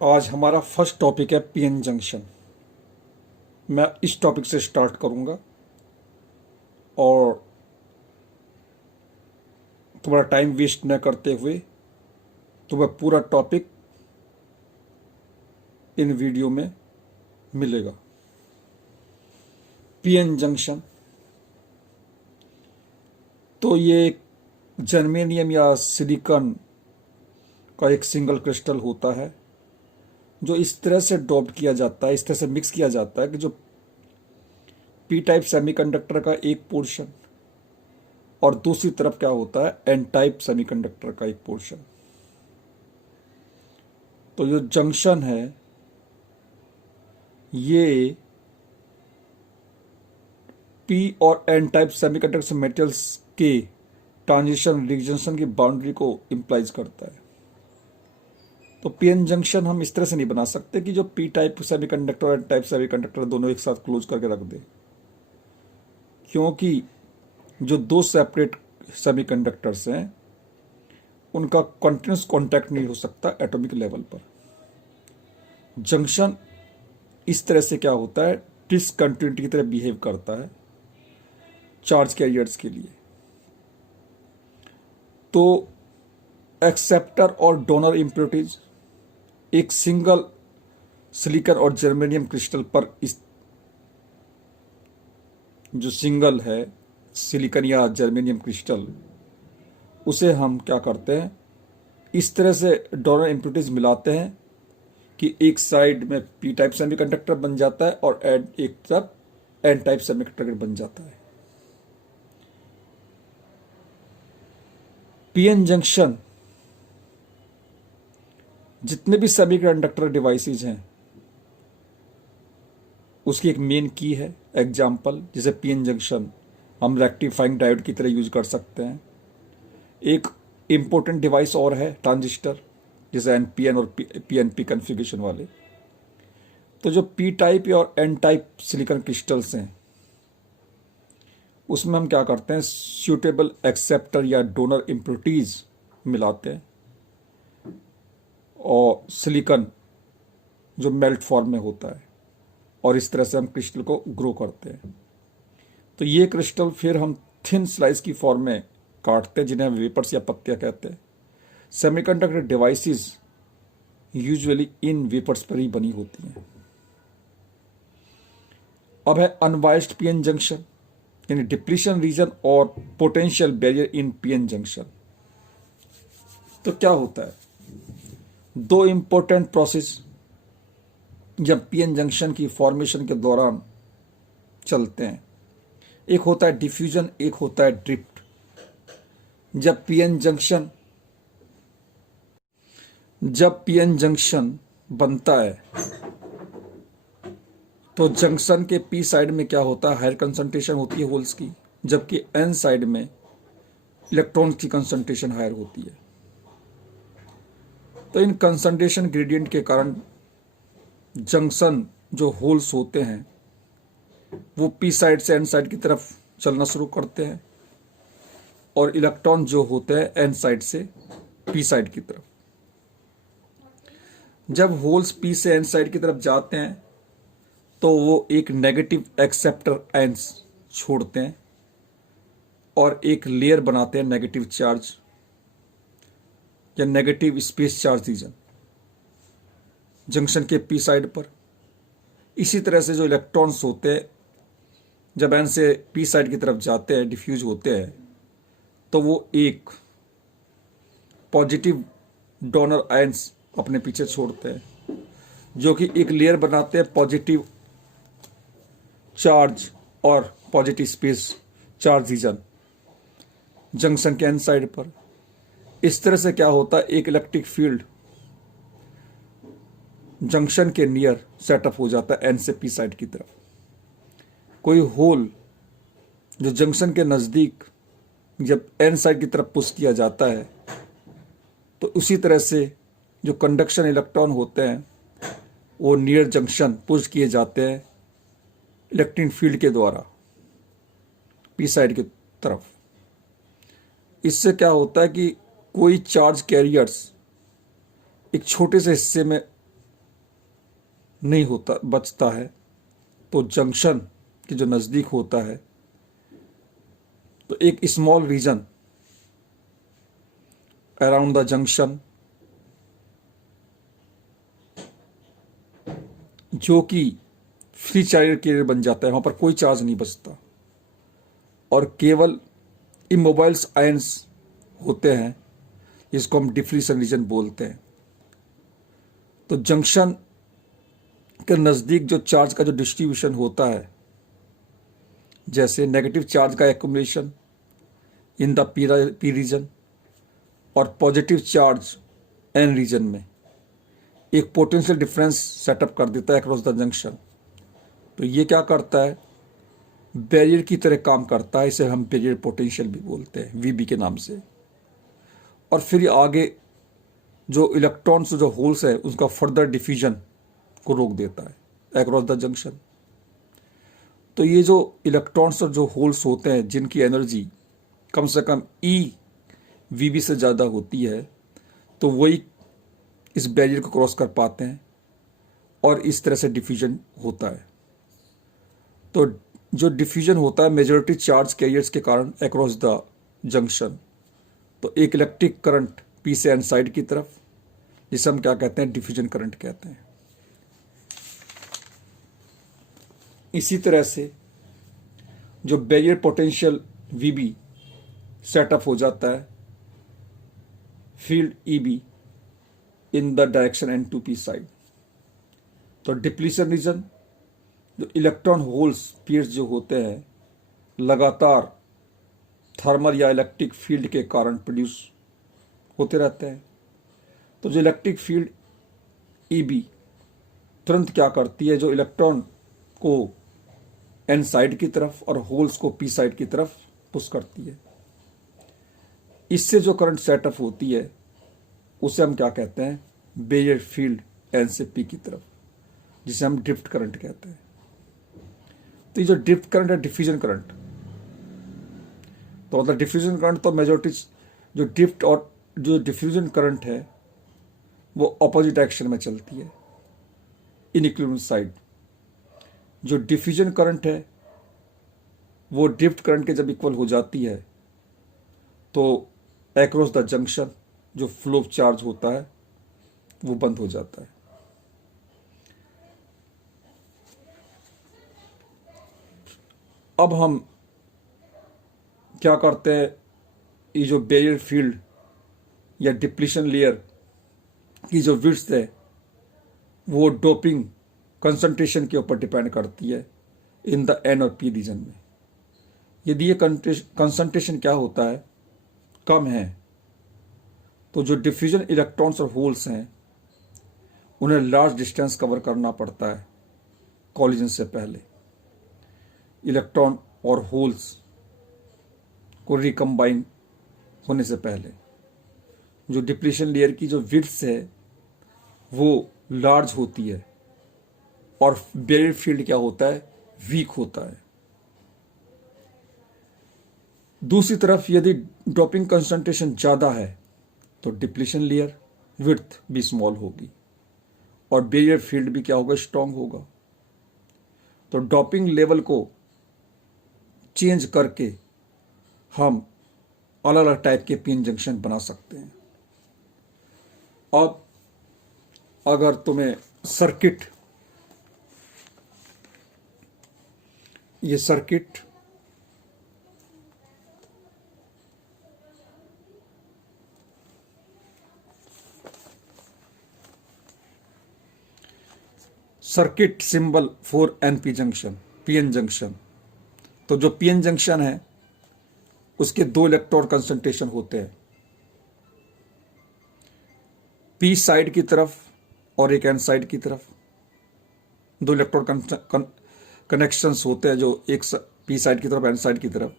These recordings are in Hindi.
आज हमारा फर्स्ट टॉपिक है पीएन जंक्शन। मैं इस टॉपिक से स्टार्ट करूंगा और तुम्हारा टाइम वेस्ट न करते हुए तुम्हें पूरा टॉपिक इन वीडियो में मिलेगा। पीएन जंक्शन तो ये एक जर्मेनियम या सिलिकॉन का एक सिंगल क्रिस्टल होता है जो इस तरह से डोप्ड किया जाता है, इस तरह से मिक्स किया जाता है कि जो पी टाइप सेमीकंडक्टर का एक पोर्शन और दूसरी तरफ क्या होता है एन टाइप सेमीकंडक्टर का एक पोर्शन। तो जो जंक्शन है ये पी और एन टाइप सेमीकंडक्टर मेटल्स के ट्रांजिशन रीजन की बाउंड्री को इंप्लाइज करता है। तो पीएन जंक्शन हम इस तरह से नहीं बना सकते कि जो पी टाइप सेमीकंडक्टर और एन टाइप सेमीकंडक्टर दोनों एक साथ क्लोज करके रख दे, क्योंकि जो दो सेपरेट सेमीकंडक्टर्स हैं उनका कंटिन्यूस कांटेक्ट नहीं हो सकता एटॉमिक लेवल पर। जंक्शन इस तरह से क्या होता है, डिसकंटिन्यूटी की तरह बिहेव करता है चार्ज कैरियर्स के लिए। तो एक्सेप्टर और डोनर इम्प्योरिटीज एक सिंगल सिलिकॉन और जर्मेनियम क्रिस्टल पर इस जो सिंगल है सिलिकॉन या जर्मेनियम क्रिस्टल उसे हम क्या करते हैं, इस तरह से डोनर इम्प्योरिटीज मिलाते हैं कि एक साइड में पी टाइप सेमीकंडक्टर बन जाता है और एक तरफ एन टाइप सेमीकंडक्टर बन जाता है। पीएन जंक्शन जितने भी सेमीकंडक्टर डिवाइसेज हैं उसकी एक मेन की है। एग्जाम्पल जैसे पीएन जंक्शन हम रेक्टिफाइंग डायोड की तरह यूज कर सकते हैं। एक इंपॉर्टेंट डिवाइस और है ट्रांजिस्टर, जैसे एनपीएन और पीएनपी कॉन्फ़िगरेशन वाले। तो जो पी टाइप और एन टाइप सिलिकॉन क्रिस्टल्स हैं उसमें हम क्या करते हैं, सूटेबल एक्सेप्टर या डोनर इम्प्योरिटीज मिलाते हैं और सिलिकॉन जो मेल्ट फॉर्म में होता है और इस तरह से हम क्रिस्टल को ग्रो करते हैं। तो ये क्रिस्टल फिर हम थिन स्लाइस की फॉर्म में काटते हैं जिन्हें हम वेपर्स या पत्तियां कहते हैं। सेमीकंडक्टर डिवाइसेस यूजुअली इन वेपर्स पर ही बनी होती हैं। अब है अनबायस्ड पीएन जंक्शन यानी डिप्लीशन रीजन और potential barrier in PN junction. तो क्या होता है, दो इंपॉर्टेंट प्रोसेस जब पीएन जंक्शन की फॉर्मेशन के दौरान चलते हैं, एक होता है डिफ्यूजन, एक होता है ड्रिफ्ट। जब पीएन जंक्शन बनता है तो जंक्शन के पी साइड में क्या होता है, हायर कंसंट्रेशन होती है होल्स की, जबकि एन साइड में इलेक्ट्रॉन्स की कंसंट्रेशन हायर होती है। तो इन कंसंट्रेशन ग्रेडियंट के कारण जंक्शन जो होल्स होते हैं वो पी साइड से एन साइड की तरफ चलना शुरू करते हैं और इलेक्ट्रॉन जो होते हैं एन साइड से पी साइड की तरफ। जब होल्स पी से एन साइड की तरफ जाते हैं तो वो एक नेगेटिव एक्सेप्टर आयंस छोड़ते हैं और एक लेयर बनाते हैं नेगेटिव चार्ज या negative space charge region junction के पी साइड पर। इसी तरह से जो इलेक्ट्रॉन्स होते हैं जब एन से पी साइड की तरफ जाते हैं, डिफ्यूज होते हैं, तो वो एक पॉजिटिव डोनर आयंस अपने पीछे छोड़ते हैं जो कि एक लेयर बनाते हैं पॉजिटिव चार्ज और positive space charge region junction के एन साइड पर। इस तरह से क्या होता है, एक इलेक्ट्रिक फील्ड जंक्शन के नियर सेटअप हो जाता है एन से पी साइड की तरफ। कोई होल जो जंक्शन के नजदीक जब एन साइड की तरफ पुश किया जाता है तो उसी तरह से जो कंडक्शन इलेक्ट्रॉन होते हैं वो नियर जंक्शन पुश किए जाते हैं इलेक्ट्रिक फील्ड के द्वारा पी साइड की तरफ। इससे क्या होता है कि कोई चार्ज कैरियर्स एक छोटे से हिस्से में नहीं होता बचता है तो जंक्शन के जो नज़दीक होता है तो एक small region around the junction जो कि फ्री चार्ज के लिए बन जाता है, वहां पर कोई चार्ज नहीं बचता और केवल इमोबाइल्स आयंस होते हैं जिसको हम डिफ्यूजन रीजन बोलते हैं। तो जंक्शन के नज़दीक जो चार्ज का जो डिस्ट्रीब्यूशन होता है, जैसे नेगेटिव चार्ज का accumulation in the P region और पॉजिटिव चार्ज एन रीजन में एक पोटेंशियल डिफरेंस सेटअप कर देता है अक्रॉस द जंक्शन। तो ये क्या करता है, बैरियर की तरह काम करता है। इसे हम बैरियर पोटेंशियल भी बोलते हैं वीबी के नाम से। और फिर आगे जो इलेक्ट्रॉन्स जो होल्स है उसका फर्दर डिफ्यूजन को रोक देता है अक्रॉस द जंक्शन। तो ये जो इलेक्ट्रॉन्स और जो होल्स होते हैं जिनकी एनर्जी कम से कम ई वीबी से ज़्यादा होती है, तो वही इस बैरियर को क्रॉस कर पाते हैं और इस तरह से डिफ्यूजन होता है। तो जो डिफ्यूजन होता है मेजॉरिटी चार्ज कैरियर्स के कारण अक्रॉस द जंक्शन, तो एक इलेक्ट्रिक करंट पी से एन साइड की तरफ, जिसे हम क्या कहते हैं, डिफ्यूजन करंट कहते हैं। इसी तरह से जो बैरियर पोटेंशियल वीबी सेटअप हो जाता है field EB in the direction N to P side. तो डिप्लीशन रीजन जो इलेक्ट्रॉन होल्स पेयर्स जो होते हैं लगातार थर्मल या इलेक्ट्रिक फील्ड के कारण प्रोड्यूस होते रहते हैं। तो जो इलेक्ट्रिक फील्ड ईबी तुरंत क्या करती है, जो इलेक्ट्रॉन को एन साइड की तरफ और होल्स को पी साइड की तरफ पुश करती है। इससे जो करंट सेटअप होती है उसे हम क्या कहते हैं, बैरियर फील्ड एन से पी की तरफ, जिसे हम ड्रिफ्ट करंट कहते हैं। तो ये जो ड्रिफ्ट करंट है डिफ्यूजन करंट, तो मतलब डिफ्यूजन करंट तो मेजॉरिटी जो ड्रिफ्ट और जो डिफ्यूजन करंट है वो ऑपोजिट डायरेक्शन में चलती है इन इक्विलिब्रियम साइड। जो डिफ्यूजन करंट है वो ड्रिफ्ट करंट के जब इक्वल हो जाती है तो अक्रॉस द जंक्शन जो फ्लो ऑफ चार्ज होता है वो बंद हो जाता है। अब हम क्या करते हैं, ये जो बैरियर फील्ड या डिप्लीशन लेयर की जो विड्थ है वो डोपिंग कंसंट्रेशन के ऊपर डिपेंड करती है इन द एन और पी रीजन में। यदि ये कंसंट्रेशन क्या होता है, कम है, तो जो डिफ्यूजन इलेक्ट्रॉन्स और होल्स हैं उन्हें लार्ज डिस्टेंस कवर करना पड़ता है कॉलिजन से पहले। इलेक्ट्रॉन और होल्स को रिकम्बाइन होने से पहले जो डिप्लीशन लेयर की जो विड्थ है वो लार्ज होती है और बैरियर फील्ड क्या होता है, वीक होता है। दूसरी तरफ यदि ड्रॉपिंग कंसंट्रेशन ज्यादा है तो डिप्लीशन लेयर विड्थ भी स्मॉल होगी और बैरियर फील्ड भी क्या होगा, स्ट्रांग होगा। तो डॉपिंग लेवल को चेंज करके हम अलग अलग टाइप के पीएन जंक्शन बना सकते हैं। अब अगर तुम्हें सर्किट, ये circuit circuit symbol for NP junction, PN junction. तो जो पीएन जंक्शन है उसके दो इलेक्ट्रॉन कंसंट्रेशन होते हैं, पी साइड की तरफ और एक एन साइड की तरफ। दो इलेक्ट्रॉन कनेक्शंस होते हैं जो एक पी साइड की तरफ एन साइड की तरफ,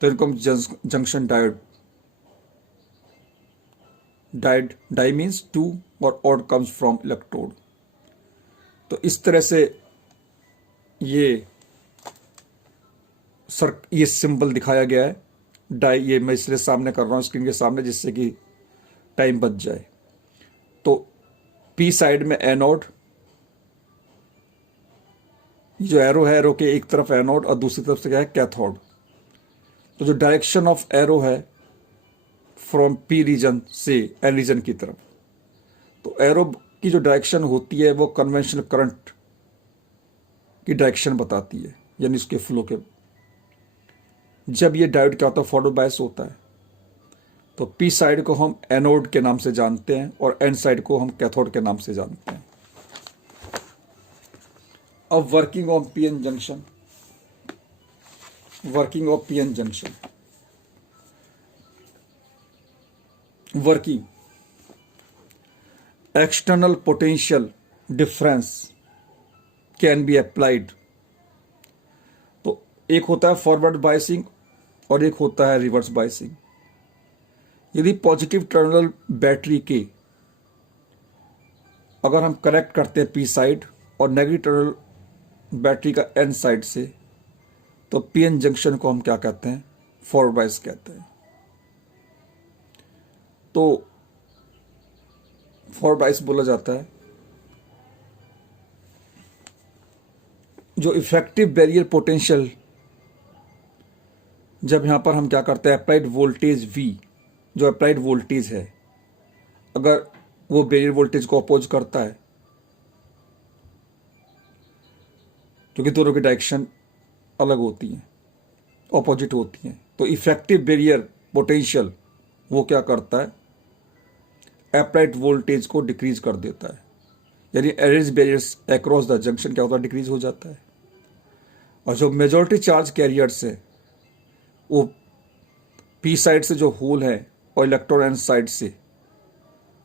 तो इनको हम junction diode di means two और ऑड कम्स फ्रॉम इलेक्ट्रोड। तो इस तरह से ये सिंबल दिखाया गया है डाई। ये मैं इसलिए सामने कर रहा हूं स्क्रीन के सामने जिससे कि टाइम बच जाए। तो पी साइड में एनोड जो एरो है, एरो के एक तरफ एनोड और दूसरी तरफ से क्या है, कैथोड। तो जो डायरेक्शन ऑफ एरो है फ्रॉम पी रीजन से एन रीजन की तरफ, तो एरो की जो डायरेक्शन होती है वो कन्वेंशनल करंट की डायरेक्शन बताती है, यानी उसके फ्लो के। जब ये डायोड क्या होता है, फॉरवर्ड बायस होता है, तो पी साइड को हम एनोड के नाम से जानते हैं और एन साइड को हम कैथोड के नाम से जानते हैं। अब working of PN junction, working of PN junction, working external potential difference can be applied. तो एक होता है फॉरवर्ड बायसिंग और एक होता है रिवर्स बायसिंग। यदि पॉजिटिव टर्मिनल बैटरी के अगर हम कनेक्ट करते हैं पी साइड और नेगेटिव टर्मिनल बैटरी का एन साइड से, तो पीएन जंक्शन को हम क्या कहते हैं, फॉरवर्ड बायस कहते हैं। तो फॉरवर्ड बायस बोला जाता है जो इफेक्टिव बैरियर पोटेंशियल, जब यहां पर हम क्या करते हैं, अप्लाइड वोल्टेज V, जो अप्लाइड वोल्टेज है, अगर वो बैरियर वोल्टेज को अपोज करता है, क्योंकि दोनों की डायरेक्शन अलग होती हैं, ऑपोजिट होती हैं, तो इफेक्टिव बैरियर पोटेंशियल वो क्या करता है, अप्लाइड वोल्टेज को डिक्रीज कर देता है, यानी average barriers across the junction क्या होता है, डिक्रीज हो जाता है। और जो मेजॉरिटी चार्ज कैरियर्स है वो पी साइड से जो होल है और इलेक्ट्रॉन एन साइड से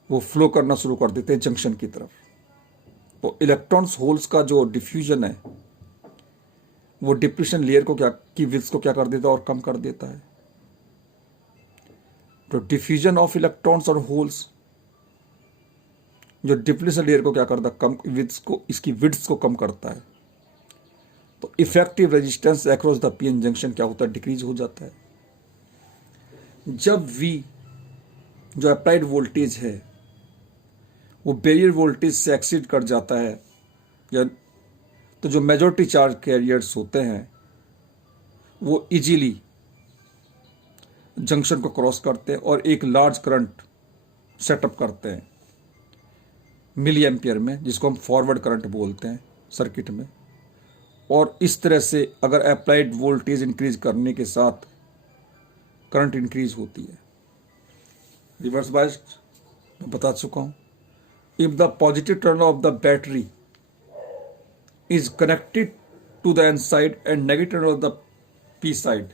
वो फ्लो करना शुरू कर देते हैं जंक्शन की तरफ। तो इलेक्ट्रॉन्स होल्स का जो डिफ्यूजन है वो डिप्लीशन लेयर को क्या की विड्थ को क्या कर देता है, और कम कर देता है। तो डिफ्यूजन ऑफ इलेक्ट्रॉन्स और होल्स जो डिप्लीशन लेयर को क्या करता है, कम विड्थ को, इसकी विड्थ को कम करता है। तो effective resistance across the PN junction क्या होता है, डिक्रीज हो जाता है। जब V जो अप्लाइड वोल्टेज है वो बैरियर वोल्टेज से एक्सीड कर जाता है, या तो जो मेजॉरिटी चार्ज कैरियर्स होते हैं वो इजीली जंक्शन को क्रॉस करते हैं और एक लार्ज करंट सेटअप करते हैं मिली एम्पियर में, जिसको हम फॉरवर्ड करंट बोलते हैं सर्किट में। और इस तरह से अगर अप्लाइड वोल्टेज इंक्रीज करने के साथ करंट इंक्रीज होती है। रिवर्स बायस मैं बता चुका हूं। If the positive terminal of the battery is connected to the N side and negative terminal of the P side,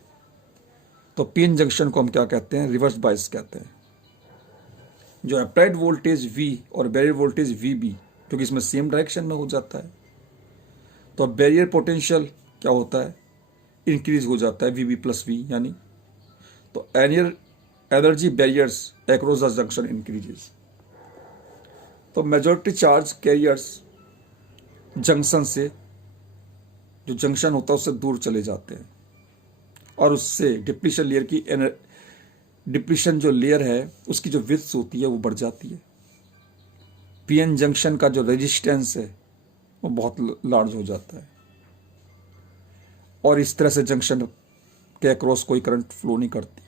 तो पीएन जंक्शन को हम क्या कहते हैं, रिवर्स बायस कहते हैं। जो अप्लाइड वोल्टेज V और बैरियर वोल्टेज VB, क्योंकि इसमें सेम डायरेक्शन में हो जाता है, तो बैरियर पोटेंशियल क्या होता है, इंक्रीज हो जाता है VB प्लस V, यानी तो energy barriers across the junction increases. तो मेजॉरिटी चार्ज कैरियर्स जंक्शन से, जो जंक्शन होता है उससे दूर चले जाते हैं और उससे डिप्लीशन लेयर की डिप्लीशन जो लेयर है उसकी जो विड्थ होती है वो बढ़ जाती है। पीएन जंक्शन का जो रेजिस्टेंस है वो बहुत लार्ज हो जाता है और इस तरह से जंक्शन के अक्रॉस कोई करंट फ्लो नहीं करती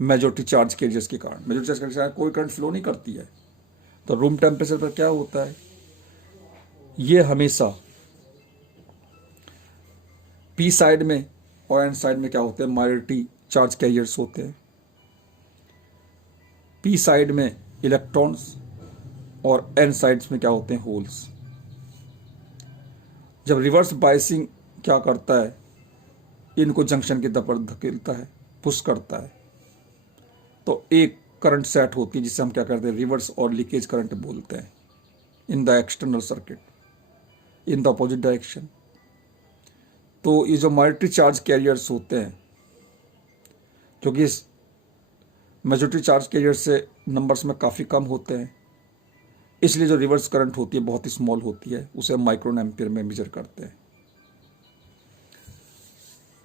मेजॉरिटी चार्ज कैरियर्स के कारण। मेजॉरिटी चार्ज कैरियर्स के कारण कोई करंट फ्लो नहीं करती है। तो रूम टेम्परेचर पर क्या होता है, ये हमेशा पी साइड में और एन साइड में क्या होते हैं, माइनॉरिटी चार्ज कैरियर्स होते हैं। पी साइड में इलेक्ट्रॉन्स और एन साइड्स में क्या होते हैं, होल्स। जब रिवर्स बायसिंग क्या करता है, इनको जंक्शन की तरफ धकेलता है, पुश करता है, तो एक करंट सेट होती है जिसे हम क्या करते हैं, रिवर्स और लीकेज करंट बोलते हैं in the external circuit in the opposite direction. तो ये जो मल्टी चार्ज कैरियर्स होते हैं, क्योंकि इस मेजॉरिटी चार्ज कैरियर से नंबर्स में काफ़ी कम होते हैं, इसलिए जो रिवर्स करंट होती है बहुत ही स्मॉल होती है, उसे हम माइक्रोन एम्पियर में मेजर करते हैं।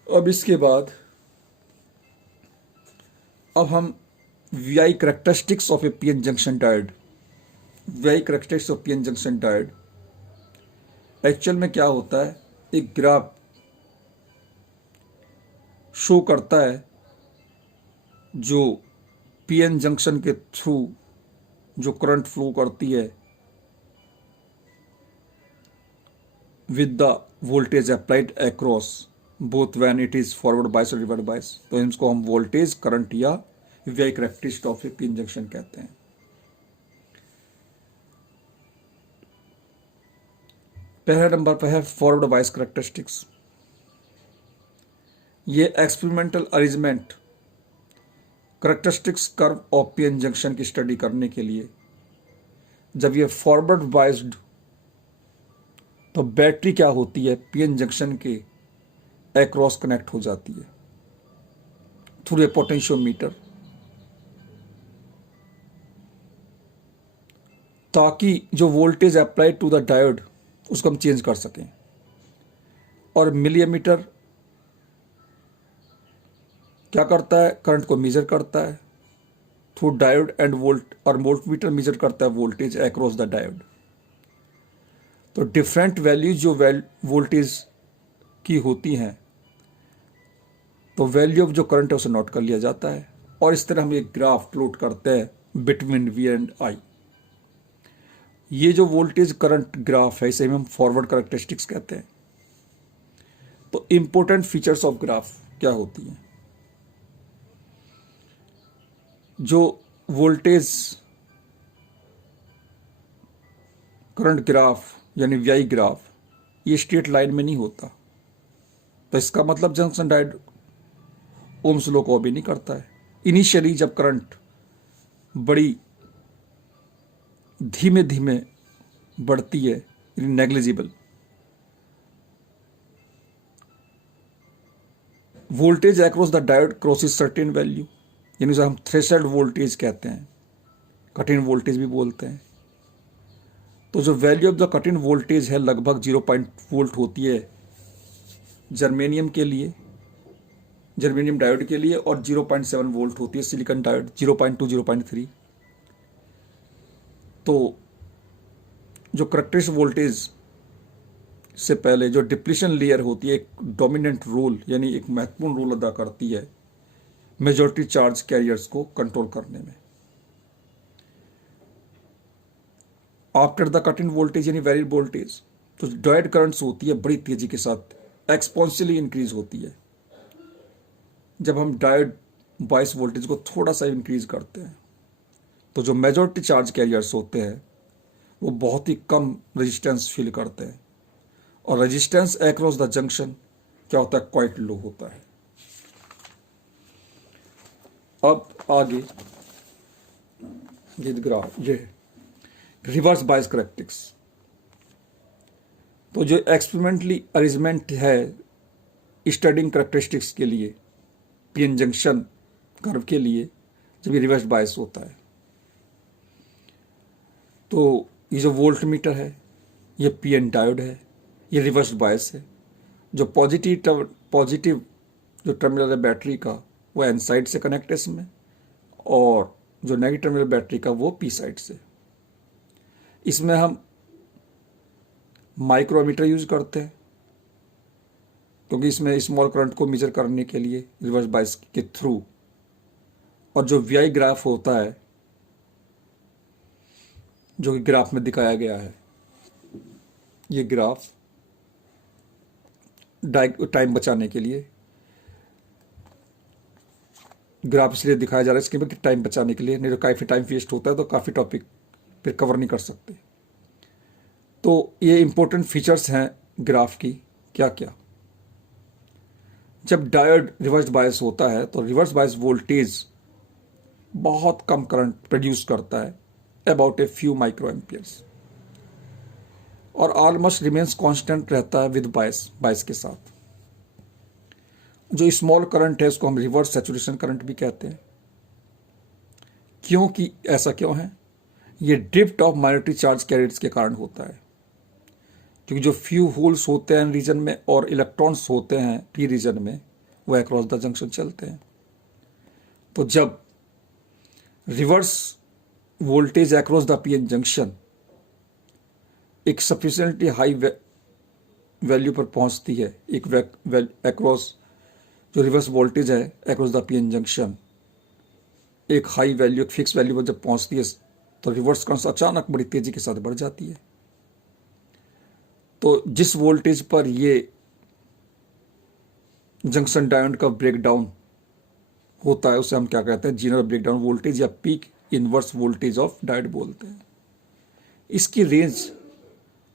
अब इसके बाद अब हम VI characteristics of A PN junction diode, VI characteristics of PN junction diode actual में क्या होता है, एक ग्राफ शो करता है जो पीएन जंक्शन के थ्रू जो करंट फ्लो करती है with the voltage applied across both when it is forward bias और रिवर्स बायस। तो इसको हम वोल्टेज करंट या VI characteristic of A PN junction कहते हैं। पहले नंबर पर है फॉरवर्ड बायस कैरेक्टरिस्टिक्स। ये experimental arrangement characteristics curve of PN junction की स्टडी करने के लिए जब ये फॉरवर्ड बायस्ड तो बैटरी क्या होती है पीएन जंक्शन के अक्रॉस कनेक्ट हो जाती है थ्रू ए पोटेंशियोमीटर, ताकि जो voltage applied to the diode उसको हम चेंज कर सकें। और मिलीमीटर क्या करता है, करंट को मेजर करता है थ्रू डायोड एंड वोल्ट, और वोल्टमीटर मेजर करता है वोल्टेज अक्रॉस द डायोड। तो डिफरेंट वैल्यूज जो वोल्टेज की होती हैं तो वैल्यू ऑफ जो करंट है उसे नोट कर लिया जाता है, और इस तरह हम एक ग्राफ प्लॉट करते हैं बिटवीन वी एंड आई। ये जो वोल्टेज करंट ग्राफ है इसे हम फॉरवर्ड कैरेक्टरिस्टिक्स कहते हैं। तो इंपॉर्टेंट फीचर्स ऑफ ग्राफ क्या होती हैं? जो वोल्टेज करंट ग्राफ यानी वीआई ग्राफ ये स्ट्रेट लाइन में नहीं होता, तो इसका मतलब जंक्शन डायोड ओम्स लॉ को भी नहीं करता है। इनिशियली जब करंट बड़ी धीमे धीमे बढ़ती है, negligible, voltage across the diode crosses certain value, यानी उसे हम थ्रेशोल्ड वोल्टेज कहते हैं, कट इन वोल्टेज भी बोलते हैं। तो जो value of the cut in voltage है लगभग 0 वोल्ट होती है जर्मेनियम के लिए, जर्मेनियम डायोड के लिए, और 0.7 वोल्ट होती है सिलिकॉन डायोड 0.2 0.3। तो जो कैरेक्टरिस्टिक वोल्टेज से पहले जो डिप्लीशन लेयर होती है एक डोमिनेंट रोल यानी एक महत्वपूर्ण रोल अदा करती है मेजॉरिटी चार्ज कैरियर्स को कंट्रोल करने में। After the cut in voltage यानी वेरिएबल वोल्टेज, तो डायोड करंट्स होती है बड़ी तेजी के साथ एक्सपोनेंशियली इंक्रीज होती है। जब हम डायोड बायस वोल्टेज को थोड़ा सा इंक्रीज करते हैं तो जो मेजॉरिटी चार्ज कैरियर्स होते हैं वो बहुत ही कम रेजिस्टेंस फील करते हैं, और रेजिस्टेंस अक्रॉस द जंक्शन क्या होता है, क्वाइट लो होता है। अब आगे ये ग्राफ ये रिवर्स बायस कैरेक्टरिस्टिक्स। तो जो एक्सपेरिमेंटली अरेंजमेंट है स्टडिंग कैरेक्टरिस्टिक्स के लिए पीएन जंक्शन कर्व के लिए जब ये रिवर्स बायस होता है, तो ये जो वोल्ट मीटर है ये पीएन डायोड है, ये रिवर्स बायस है। जो पॉजिटिव जो टर्मिनल है बैटरी का वो एन साइड से कनेक्ट है इसमें, और जो नेगेटिव टर्मिनल बैटरी का वो पी साइड से। इसमें हम माइक्रोमीटर यूज करते हैं क्योंकि इसमें स्मॉल करंट को मेजर करने के लिए रिवर्स बायस के थ्रू, और जो वीआई ग्राफ होता है जो कि ग्राफ में दिखाया गया है, ये ग्राफ टाइम बचाने के लिए ग्राफ इसलिए दिखाया जा रहा है इसके टाइम बचाने के लिए, नहीं तो काफ़ी टाइम वेस्ट होता है तो काफ़ी टॉपिक फिर कवर नहीं कर सकते। तो ये इंपॉर्टेंट फीचर्स हैं ग्राफ की क्या क्या। जब डायोड रिवर्स बायस होता है तो रिवर्स बायस वोल्टेज बहुत कम करंट प्रोड्यूस करता है, about a few micro amperes, और ऑलमोस्ट रिमेन्स कांस्टेंट रहता है विद बायस के साथ। जो स्मॉल करंट है उसको हम रिवर्स सैचुरेशन करंट भी कहते हैं। क्योंकि ऐसा क्यों है, ये drift of minority charge carriers के कारण होता है, क्योंकि जो फ्यू होल्स होते हैं रीजन में और इलेक्ट्रॉन्स होते हैं पी रीजन में वो अक्रॉस द जंक्शन चलते हैं। तो जब reverse voltage across the PN junction एक सफिशिएंटली हाई वैल्यू पर पहुंचती है, एक एक्रॉस जो रिवर्स वोल्टेज है एक्रॉस द पीएन जंक्शन, एक हाई वैल्यू, एक फिक्स वैल्यू पर जब पहुंचती है तो रिवर्स करंट अचानक बड़ी तेजी के साथ बढ़ जाती है। तो जिस वोल्टेज पर ये जंक्शन डायोड का ब्रेकडाउन होता है उसे हम क्या कहते हैं, जनरल ब्रेकडाउन वोल्टेज या peak inverse voltage of diode बोलते हैं। इसकी रेंज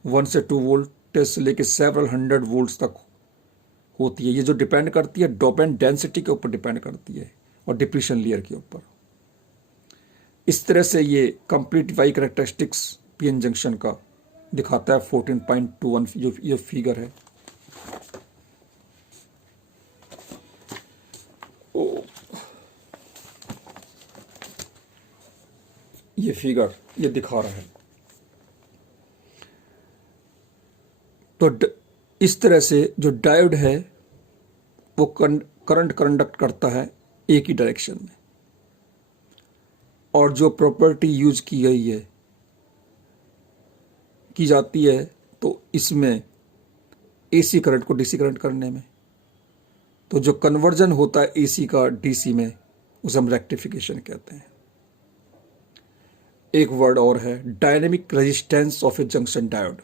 1 से 2 वोल्टेज से लेकर सेवरल 100 वोल्ट्स तक होती है। ये जो डिपेंड करती है डोपेंट डेंसिटी के ऊपर डिपेंड करती है और डिप्लीशन लेयर के ऊपर। इस तरह से ये complete Y characteristics PN junction का दिखाता है 14.21 जो ये फिगर है। ये फिगर ये दिखा रहा है। तो इस तरह से जो डायोड है वो करंट कंडक्ट करता है एक ही डायरेक्शन में, और जो प्रॉपर्टी यूज की गई है की जाती है तो इसमें एसी करंट को डीसी करंट करने में, तो जो कन्वर्जन होता है एसी का डीसी में उसे हम रेक्टिफिकेशन कहते हैं। एक वर्ड और है dynamic resistance of a junction diode,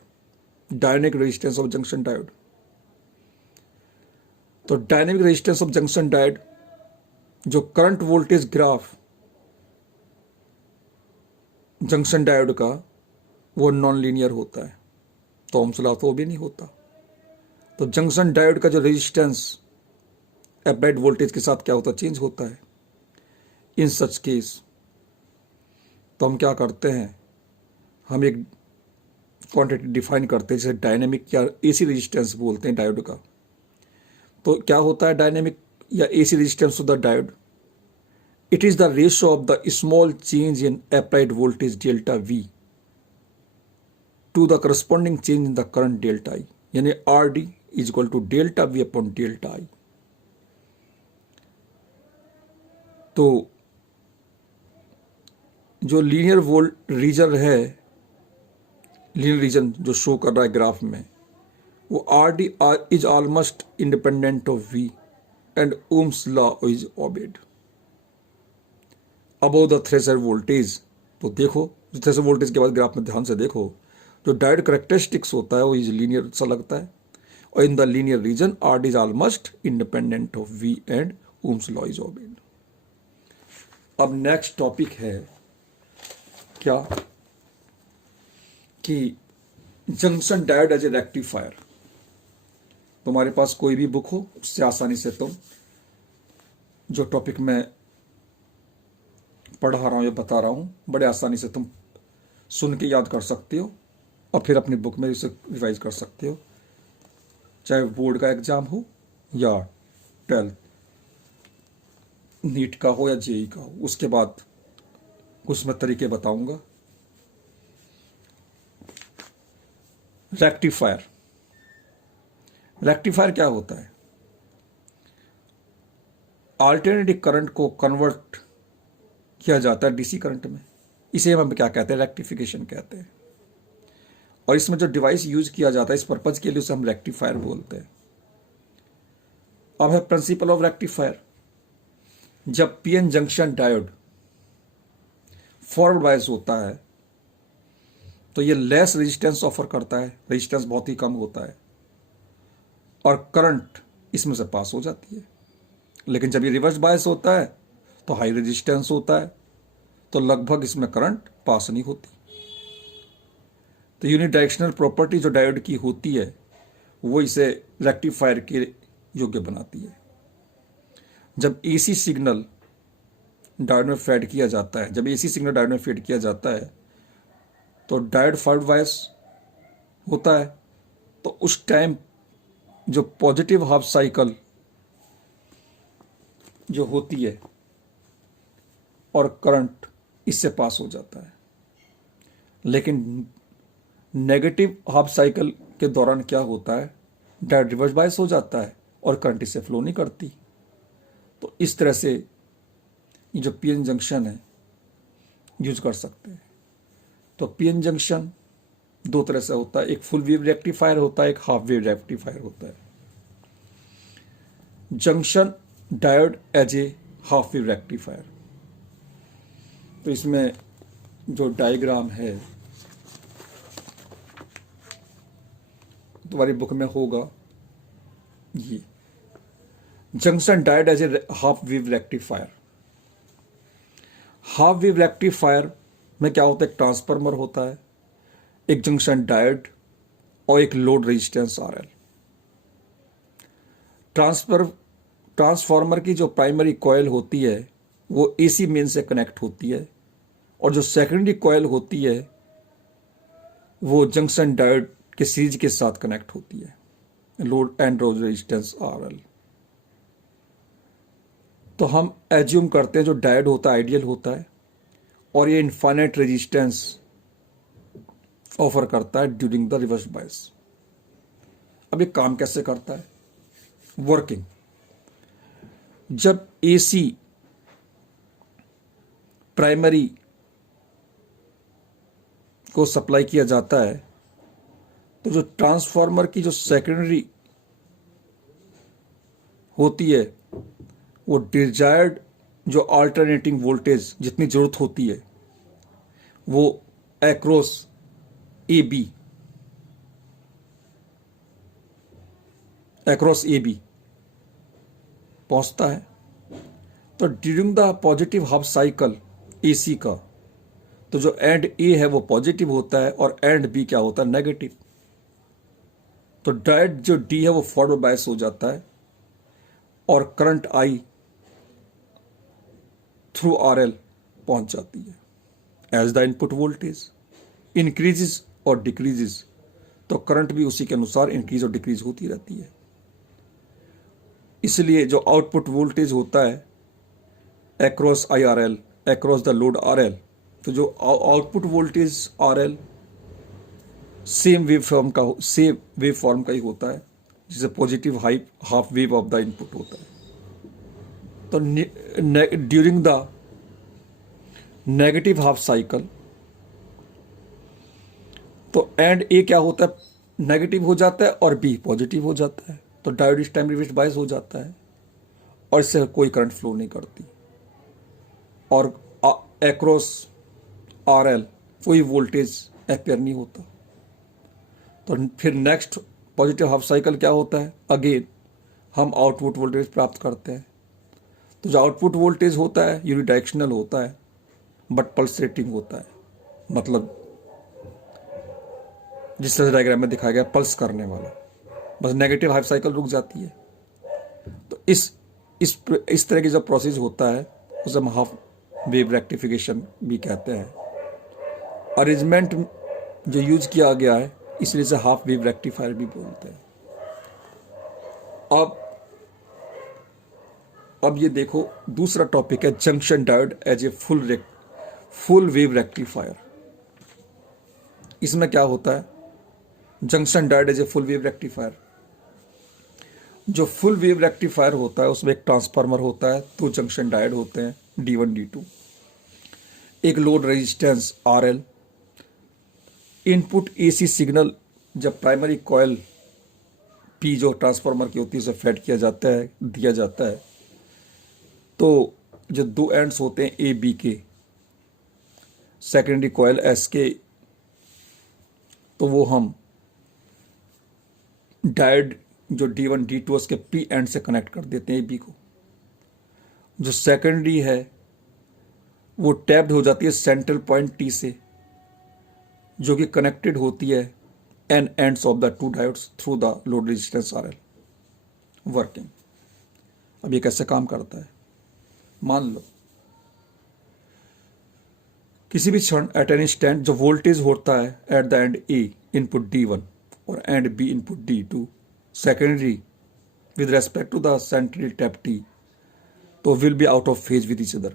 dynamic resistance of junction diode. तो dynamic resistance of junction diode जो current voltage graph junction diode का वो नॉन लीनियर होता है, तो ओम्स लॉ तो भी नहीं होता। तो जंक्शन डायोड का जो रेजिस्टेंस अप्लाइड वोल्टेज के साथ क्या होता है, चेंज होता है। इन सच केस तो हम क्या करते हैं, हम एक क्वांटिटी डिफाइन करते हैं जैसे डायनेमिक या एसी रेजिस्टेंस बोलते हैं डायोड का। तो क्या होता है डायनेमिक या AC resistance of the diode, it is the ratio of the small change in applied voltage delta V to the corresponding change in the current delta I, यानी R D is equal to delta V upon delta I. तो जो लीनियर वोल्ट रीजन है, लीनियर रीजन जो शो कर रहा है ग्राफ में, वो R D is almost independent of V and Ohm's law is obeyed above the threshold voltage. तो देखो थ्रेशोल्ड वोल्टेज के बाद ग्राफ में ध्यान से देखो, जो डायोड कैरेक्टरिस्टिक्स होता है वो इज लीनियर सा लगता है, और in the linear region R D is almost independent of V and Ohm's law is obeyed. अब नेक्स्ट टॉपिक है क्या कि junction diode as a rectifier. तुम्हारे पास कोई भी बुक हो उससे आसानी से तुम जो टॉपिक मैं पढ़ा रहा हूं या बता रहा हूं बड़े आसानी से तुम सुन के याद कर सकते हो और फिर अपनी बुक में इसे रिवाइज कर सकते हो, चाहे बोर्ड का एग्जाम हो या 12th नीट का हो या जेई का हो। उसके बाद कुछ मैं तरीके बताऊंगा। रेक्टिफायर, रेक्टिफायर क्या होता है, अल्टरनेटिव करंट को कन्वर्ट किया जाता है डीसी करंट में, इसे हम क्या कहते हैं, रेक्टिफिकेशन कहते हैं। और इसमें जो डिवाइस यूज किया जाता है इस पर्पज के लिए उसे हम रेक्टिफायर बोलते हैं। अब है प्रिंसिपल ऑफ रेक्टिफायर। जब PN junction diode forward bias होता है तो ये लेस रेजिस्टेंस ऑफर करता है, रेजिस्टेंस बहुत ही कम होता है और करंट इसमें से पास हो जाती है। लेकिन जब ये रिवर्स बायस होता है तो हाई रेजिस्टेंस होता है, तो लगभग इसमें करंट पास नहीं होती। तो यूनिडायरेक्शनल प्रॉपर्टी जो डायोड की होती है वो इसे रेक्टिफायर के योग्य बनाती है। जब एसी सिग्नल डायोड में फेड किया जाता है, जब एसी सिग्नल डायोड में फेड किया जाता है तो डायोड फॉरवर्ड बायस होता है, तो उस टाइम जो पॉजिटिव हाफ साइकिल जो होती है और करंट इससे पास हो जाता है। लेकिन नेगेटिव हाफ साइकिल के दौरान क्या होता है, डायोड रिवर्स बायस हो जाता है और करंट इससे फ्लो नहीं करती। तो इस तरह से ये जो पीएन जंक्शन है यूज कर सकते हैं। तो पीएन जंक्शन दो तरह से होता है, एक फुल वेव रेक्टिफायर होता है, एक हाफ वेव रेक्टिफायर होता है। Junction diode as a half wave rectifier, तो इसमें जो डायग्राम है तुम्हारी बुक में होगा, ये junction diode as a half wave rectifier. Half wave rectifier में क्या होता है, एक ट्रांसफार्मर होता है, एक जंक्शन डायोड और एक लोड रेजिस्टेंस आरएल। ट्रांसफार्मर की जो प्राइमरी कॉइल होती है वो एसी मेन से कनेक्ट होती है, और जो सेकेंडरी कॉइल होती है वो जंक्शन डायोड के सीरीज के साथ कनेक्ट होती है, load and load resistance RL. तो हम एज्यूम करते हैं जो डायोड होता है आइडियल होता है, और ये इनफाइनाइट रेजिस्टेंस ऑफर करता है ड्यूरिंग द रिवर्स बायस। अब ये काम कैसे करता है, वर्किंग। जब एसी प्राइमरी को सप्लाई किया जाता है तो जो ट्रांसफार्मर की जो सेकेंडरी होती है वो डिजायर्ड जो अल्टरनेटिंग वोल्टेज जितनी जरूरत होती है वो अक्रॉस ए बी पहुंचता है। तो during the positive half cycle AC का, तो जो एंड ए है वो पॉजिटिव होता है और एंड बी क्या होता है, नेगेटिव। तो डायोड जो डी है वो फॉरवर्ड बायस हो जाता है और करंट आई थ्रू आरएल पहुंच जाती है। As the input voltage increases और डिक्रीजेस, तो करंट भी उसी के अनुसार इंक्रीज और डिक्रीज होती रहती है। इसलिए जो आउटपुट वोल्टेज होता है across I R L, across the load R L, तो जो output voltage R L same wave form का ही होता है, जिसे positive half wave of the input होता है। तो during the negative half cycle, तो एंड ए क्या होता है, नेगेटिव हो जाता है और बी पॉजिटिव हो जाता है। तो डायोड इस टाइम रिवर्स बायस हो जाता है और इससे कोई करंट फ्लो नहीं करती, और अक्रॉस आरएल कोई वोल्टेज अपीयर नहीं होता। तो फिर नेक्स्ट पॉजिटिव हाफ साइकिल क्या होता है, अगेन हम आउटपुट वोल्टेज प्राप्त करते हैं। तो जो आउटपुट वोल्टेज होता है यूनिडायरेक्शनल होता है बट पल्सेटिंग होता है, मतलब जिस तरह डायग्राम में दिखाया गया पल्स करने वाला, बस नेगेटिव हाफ साइकिल रुक जाती है। तो इस तरह की जो प्रोसेस होता है उसे हम हाफ वेव रेक्टिफिकेशन भी कहते हैं। अरेंजमेंट जो यूज किया गया है इसलिए से हाफ वेव रेक्टिफायर भी बोलते हैं। अब ये देखो दूसरा टॉपिक है junction diode as a full wave rectifier. इसमें क्या होता है, junction diode as a full wave rectifier. जो फुल वेव रेक्टिफायर होता है उसमें एक ट्रांसफार्मर होता है, दो जंक्शन डायोड होते हैं D1 D2, एक load resistance RL। Input AC signal जब प्राइमरी कॉइल P जो ट्रांसफार्मर की होती है उसे फेड किया जाता है, दिया जाता है। तो जो दो एंड्स होते हैं A B के, सेकेंडरी कॉइल S के, तो वो हम डायोड जो D1 D2 उसके P एंड से कनेक्ट कर देते हैं AB को। जो सेकेंडरी है वो टैप्ड हो जाती है सेंट्रल पॉइंट T से, जो कि कनेक्टेड होती है N ends of the two diodes through the load resistance RL। Working, अब ये कैसे काम करता है, मान लो किसी भी क्षण एट एन इंस्टेंट जो वोल्टेज होता है at the end A input D1 और end B input D2 secondary with respect to the central tap T, तो will be out of phase with each other.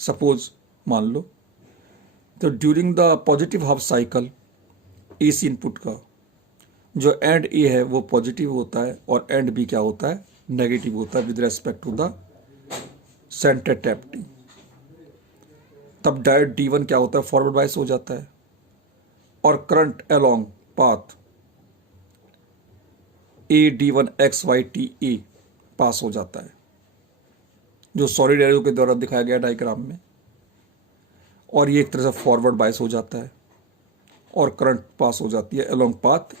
Suppose मान लो तो during the positive half cycle AC input का जो एंड A है वो पॉजिटिव होता है और एंड B क्या होता है, नेगेटिव होता है with respect to the center tap T। तब डायोड D1 क्या होता है, फॉरवर्ड बायस हो जाता है और करंट अलोंग पाथ AD1XYTA पास हो जाता है, जो सॉलिड एरो के द्वारा दिखाया गया डायग्राम में। और ये एक तरह से फॉरवर्ड बायस हो जाता है और करंट पास हो जाती है अलोंग पाथ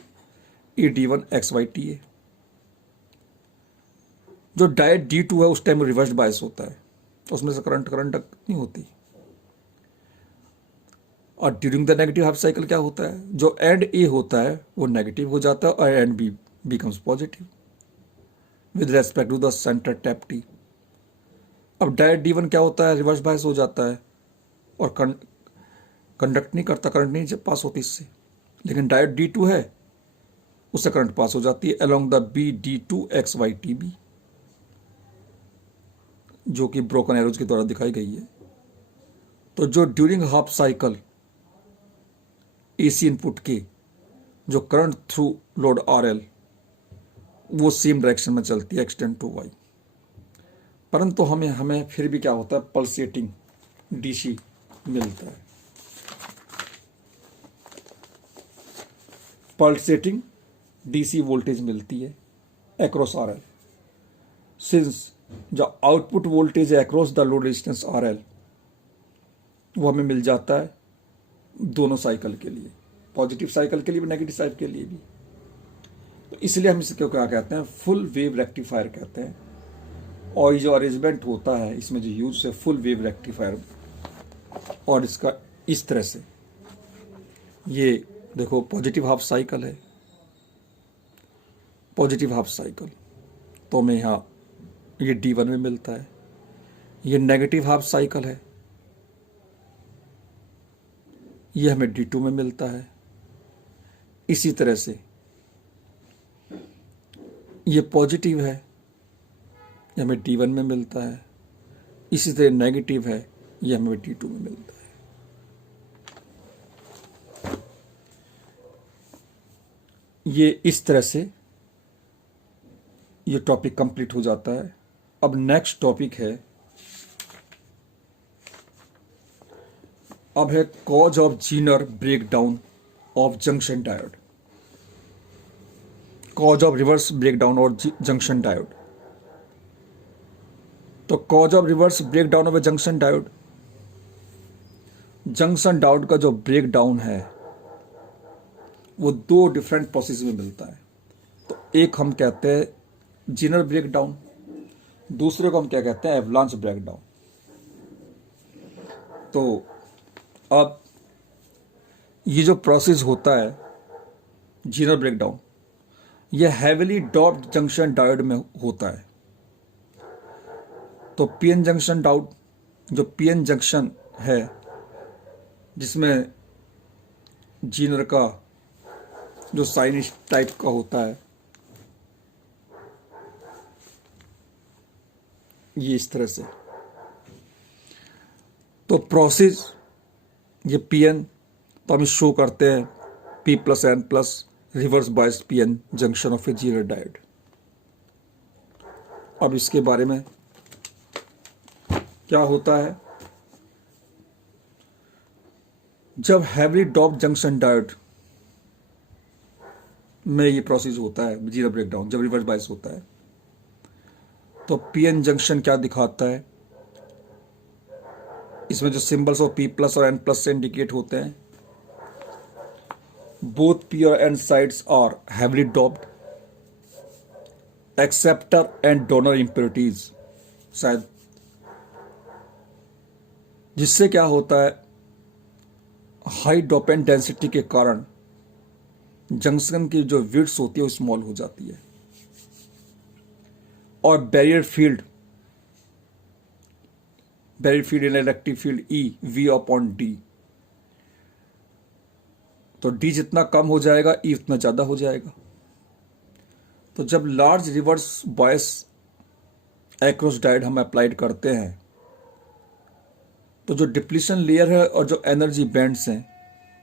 AD1XYTA। जो डायोड D2 है उस टाइम रिवर्स बायस होता है, उसमें से करंट नहीं होती। और during the negative half cycle क्या होता है, जो एंड ए होता है वो नेगेटिव हो जाता है और end B becomes positive with respect to the center tap T. अब डायोड D1 क्या होता है, रिवर्स बायस हो जाता है और कंडक्ट नहीं करता, करंट नहीं पास होती इससे। लेकिन डायोड D2 है, उससे करंट पास हो जाती है अलोंग द BD2XYTB, जो कि ब्रोकन एरोज के द्वारा दिखाई गई है। तो जो during half cycle AC input के जो करंट थ्रू लोड RL वो सेम डायरेक्शन में चलती है एक्सटेंड टू Y, परंतु हमें फिर भी क्या होता है, पल्सेटिंग DC मिलता है। पल्सेटिंग DC वोल्टेज मिलती है अक्रॉस RL, सिंस जो आउटपुट वोल्टेज है across the load resistance RL वो हमें मिल जाता है दोनों साइकिल के लिए, पॉजिटिव साइकिल के लिए भी नेगेटिव साइकिल के लिए भी। तो इसलिए हम इसे क्यों क्या कहते हैं, फुल वेव रेक्टिफायर कहते हैं। और ये जो अरेंजमेंट होता है इसमें जो यूज है फुल वेव रेक्टिफायर, और इसका इस तरह से ये देखो पॉजिटिव हाफ साइकिल है, पॉजिटिव हाफ साइकिल तो हमें यहाँ ये D1 में मिलता है। ये नेगेटिव हाफ साइकिल है, ये हमें D2 में मिलता है। इसी तरह से ये पॉजिटिव है, ये हमें D1 में मिलता है। इसी तरह नेगेटिव है, ये हमें D2 में मिलता है। ये इस तरह से ये टॉपिक कंप्लीट हो जाता है। अब नेक्स्ट टॉपिक है, अब है cause of Zener breakdown of junction diode, cause of reverse breakdown और जंक्शन डायोड। तो cause of reverse breakdown of a junction diode, junction diode का जो ब्रेकडाउन है वो दो डिफरेंट प्रोसेस में मिलता है। तो एक हम कहते हैं जीनर ब्रेकडाउन, दूसरे को हम क्या कहते हैं, एवलांच ब्रेकडाउन। तो अब ये जो प्रोसेस होता है जीनर ब्रेकडाउन, ये हैवीली डॉप्ड जंक्शन डायोड में होता है। तो पीएन जंक्शन डायोड, जो पीएन जंक्शन है जिसमें जीनर का जो साइन इस टाइप का होता है, ये इस तरह से। तो प्रोसेस ये पीएन, तो हम शो करते हैं P+N+ reverse biased PN junction of A Zener diode. अब इसके बारे में क्या होता है, जब हैवी डॉप जंक्शन डायोड में ये प्रोसेस होता है जीनर ब्रेकडाउन, जब रिवर्स बायस होता है, तो पीएन जंक्शन क्या दिखाता है, इसमें जो सिंबल्स ऑफ P+ और N+ से इंडिकेट होते हैं, बोथ P और N sides are heavily doped, acceptor and donor impurities, शायद जिससे क्या होता है, हाई डोपेंट डेंसिटी के कारण जंक्शन की जो विड्थ होती है वो स्मॉल हो जाती है, और बैरियर फील्ड इन इलेक्ट्रिक फील्ड E V/D, तो D जितना कम हो जाएगा E उतना ज्यादा हो जाएगा। तो जब large reverse bias across diode हम अप्लाइड करते हैं, तो जो डिप्लीशन लेयर है और जो एनर्जी बैंड्स हैं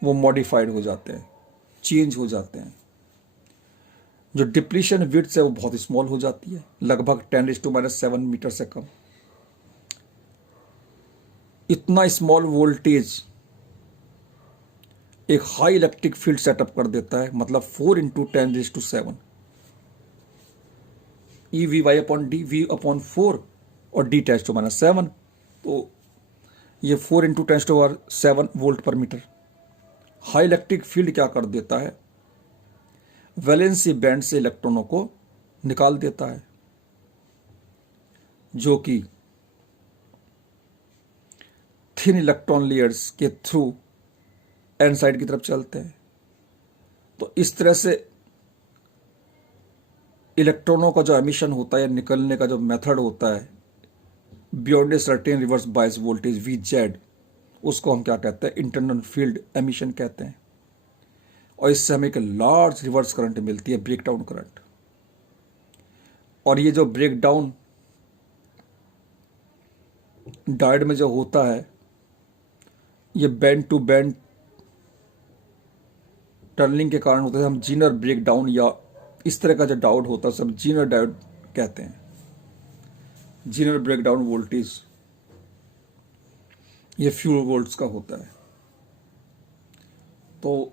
वो मॉडिफाइड हो जाते हैं, चेंज हो जाते हैं। जो डिप्लीशन विड्थ है वो बहुत स्मॉल हो जाती है, लगभग 10⁻⁷ मीटर से कम। इतना स्मॉल वोल्टेज एक हाई इलेक्ट्रिक फील्ड सेटअप कर देता है, मतलब 4 × 10⁻⁷ EVy/d, V/4 और d⁻⁷ तो ये 4 × 10⁻⁷ वोल्ट पर मीटर। हाई इलेक्ट्रिक फील्ड क्या कर देता है, वैलेंसी बैंड से इलेक्ट्रॉनों को निकाल देता है, जो कि थिन इलेक्ट्रॉन लेयर्स के थ्रू एन साइड की तरफ चलते हैं। तो इस तरह से इलेक्ट्रॉनों का जो एमिशन होता है या निकलने का जो मेथड होता है beyond a certain reverse bias voltage VZ, उसको हम क्या कहते हैं, इंटरनल फील्ड एमिशन कहते हैं। और इससे हमें एक लार्ज रिवर्स करंट मिलती है, ब्रेकडाउन करंट। और ये जो ब्रेकडाउन डायोड में जो होता है, ये बैंड टू बैंड टनलिंग के कारण होता है। हम जीनर ब्रेकडाउन या इस तरह का जो डायोड होता है सब जीनर डायोड कहते हैं। जीनर ब्रेकडाउन वोल्टेज ये फ्यू वोल्ट्स का होता है। तो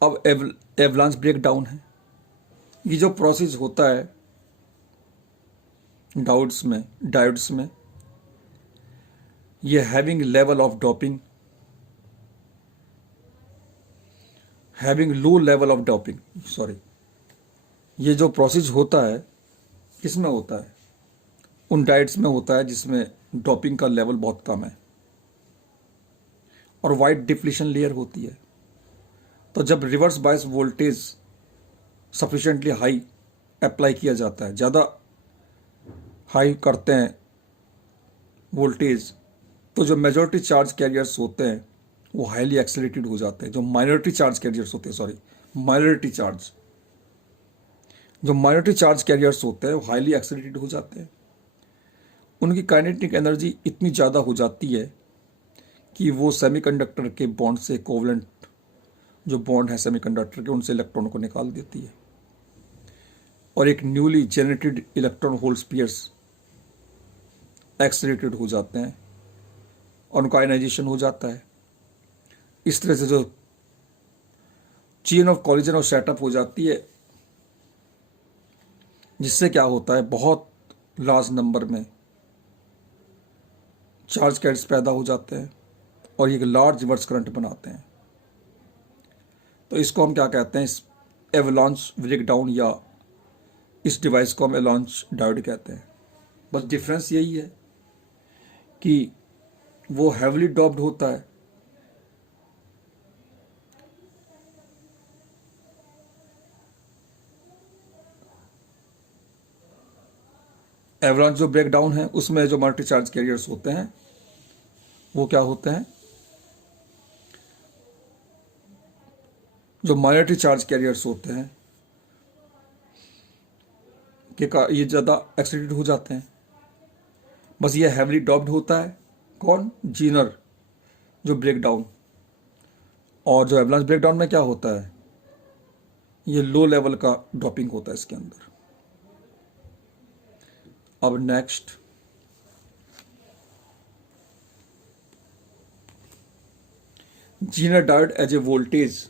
अब एवलांच ब्रेकडाउन है। ये जो प्रोसेस होता है डायोड्स में ये having level of doping, having low level of doping, sorry, ये जो प्रोसेस होता है किसमें होता है, उन डायोड्स में होता है जिसमें डोपिंग का लेवल बहुत कम है और वाइट डिप्लीशन लेयर होती है। तो जब reverse bias voltage sufficiently high apply किया जाता है, ज़्यादा हाई करते हैं वोल्टेज, तो जो मेजॉरिटी चार्ज कैरियर्स होते हैं वो हाईली एक्सेलरेटेड हो जाते हैं। जो माइनॉरिटी चार्ज कैरियर्स होते हैं, जो माइनॉरिटी चार्ज कैरियर्स होते हैं वो हाईली एक्सेलरेटेड हो जाते हैं। उनकी काइनेटिक एनर्जी इतनी ज़्यादा हो जाती है कि वो सेमीकंडक्टर के बॉन्ड से कोवलेंट जो बॉन्ड है सेमीकंडक्टर के, उनसे इलेक्ट्रॉन को निकाल देती है और एक newly generated electron hole pairs accelerated हो जाते हैं और उनका आयनाइजेशन हो जाता है। इस तरह से जो चेन ऑफ कॉलिजन और सेटअप हो जाती है, जिससे क्या होता है, बहुत लार्ज नंबर में चार्ज कैरियर्स पैदा हो जाते हैं और ये लार्ज रिवर्स करंट बनाते हैं। तो इसको हम क्या कहते हैं, इस एवलांच ब्रेकडाउन या इस डिवाइस को हम एवलांच डायोड कहते हैं। बस डिफरेंस यही है कि वो हैवली डॉप्ड होता है एवलांच जो ब्रेकडाउन है उसमें जो मल्टी चार्ज कैरियर्स होते हैं वो क्या होते हैं, जो माइनॉरिटी चार्ज कैरियर्स होते हैं कि ये ज़्यादा एक्सीडेंट हो जाते हैं। बस ये हैवली डॉप्ड होता है कौन, जीनर जो ब्रेकडाउन। और जो एवलांच ब्रेकडाउन में क्या होता है, ये लो लेवल का डॉपिंग होता है इसके अंदर। अब next zener diode as a voltage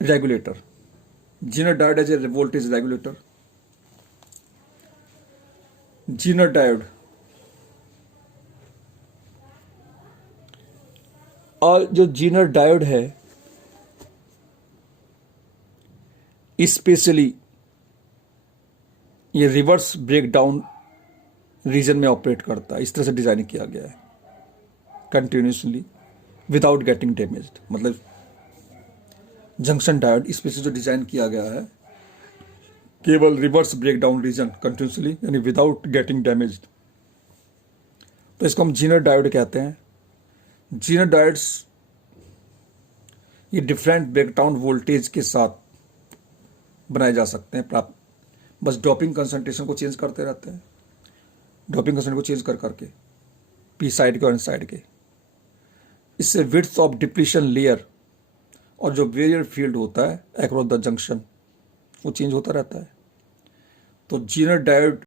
regulator. Zener diode as a voltage regulator. Zener diode और जो जीनर डायोड है स्पेशली ये रिवर्स ब्रेकडाउन रीजन में ऑपरेट करता है। इस तरह से डिजाइन किया गया है कंटिन्यूसली विदाउट गेटिंग डैमेज्ड। मतलब जंक्शन डायोड स्पेशली जो डिजाइन किया गया है केवल रिवर्स ब्रेकडाउन रीजन कंटिन्यूसली यानी विदाउट गेटिंग डैमेज्ड, तो इसको हम जीनर डायोड कहते हैं। जीनर डायोड्स ये डिफरेंट ब्रेकडाउन वोल्टेज के साथ बनाए जा सकते हैं प्राप्त, बस डोपिंग कंसंट्रेशन को चेंज करते रहते हैं, डोपिंग कंसंट्रेशन को चेंज कर करके पी साइड के और एन साइड के। इससे विड्थ ऑफ डिप्लीशन लेयर और जो बैरियर फील्ड होता है अक्रॉस द जंक्शन वो चेंज होता रहता है। तो जीनर डायोड